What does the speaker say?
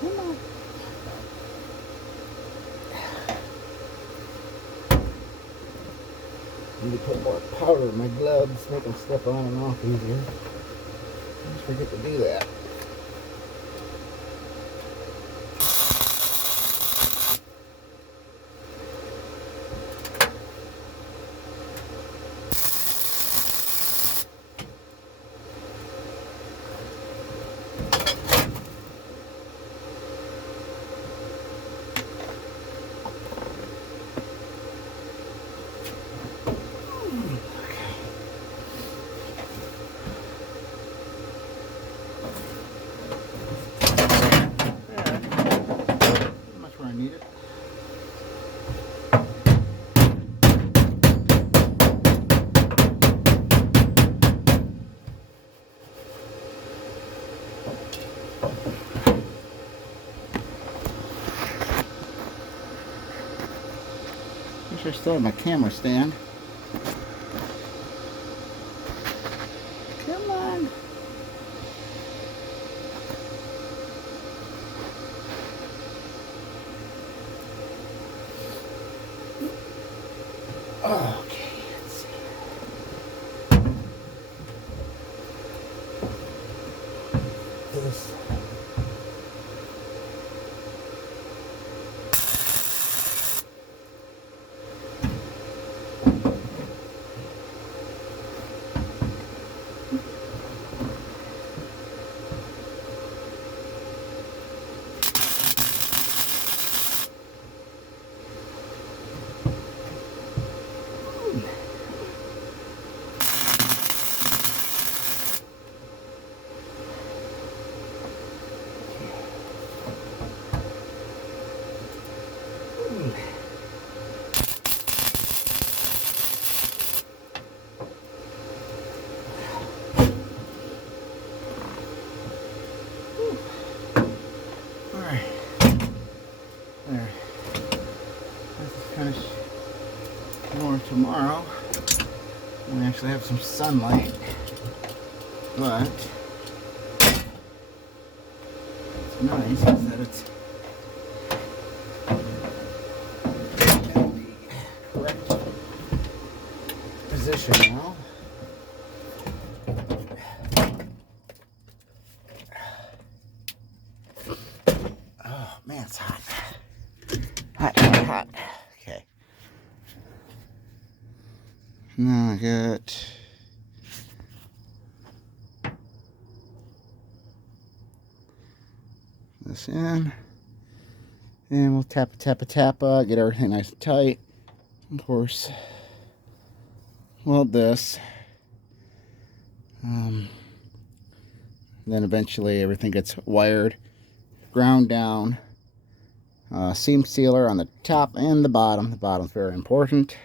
Come on. Need to put more powder in my gloves, make them slip on and off easier. I just forget to do that. Much where I need it. Wish I still have my camera stand. Come on. Okay, let's see. This. Alright. There. This is finished more tomorrow. We actually have some sunlight. But it's nice is that it's in the correct position now. Oh man, it's hot. Hot, hot, hot. Okay. Now I got this in. And we'll tap, get everything nice and tight. Of course, weld this. Then eventually everything gets wired, ground down. Seam sealer on the top and the bottom. The bottom's very important.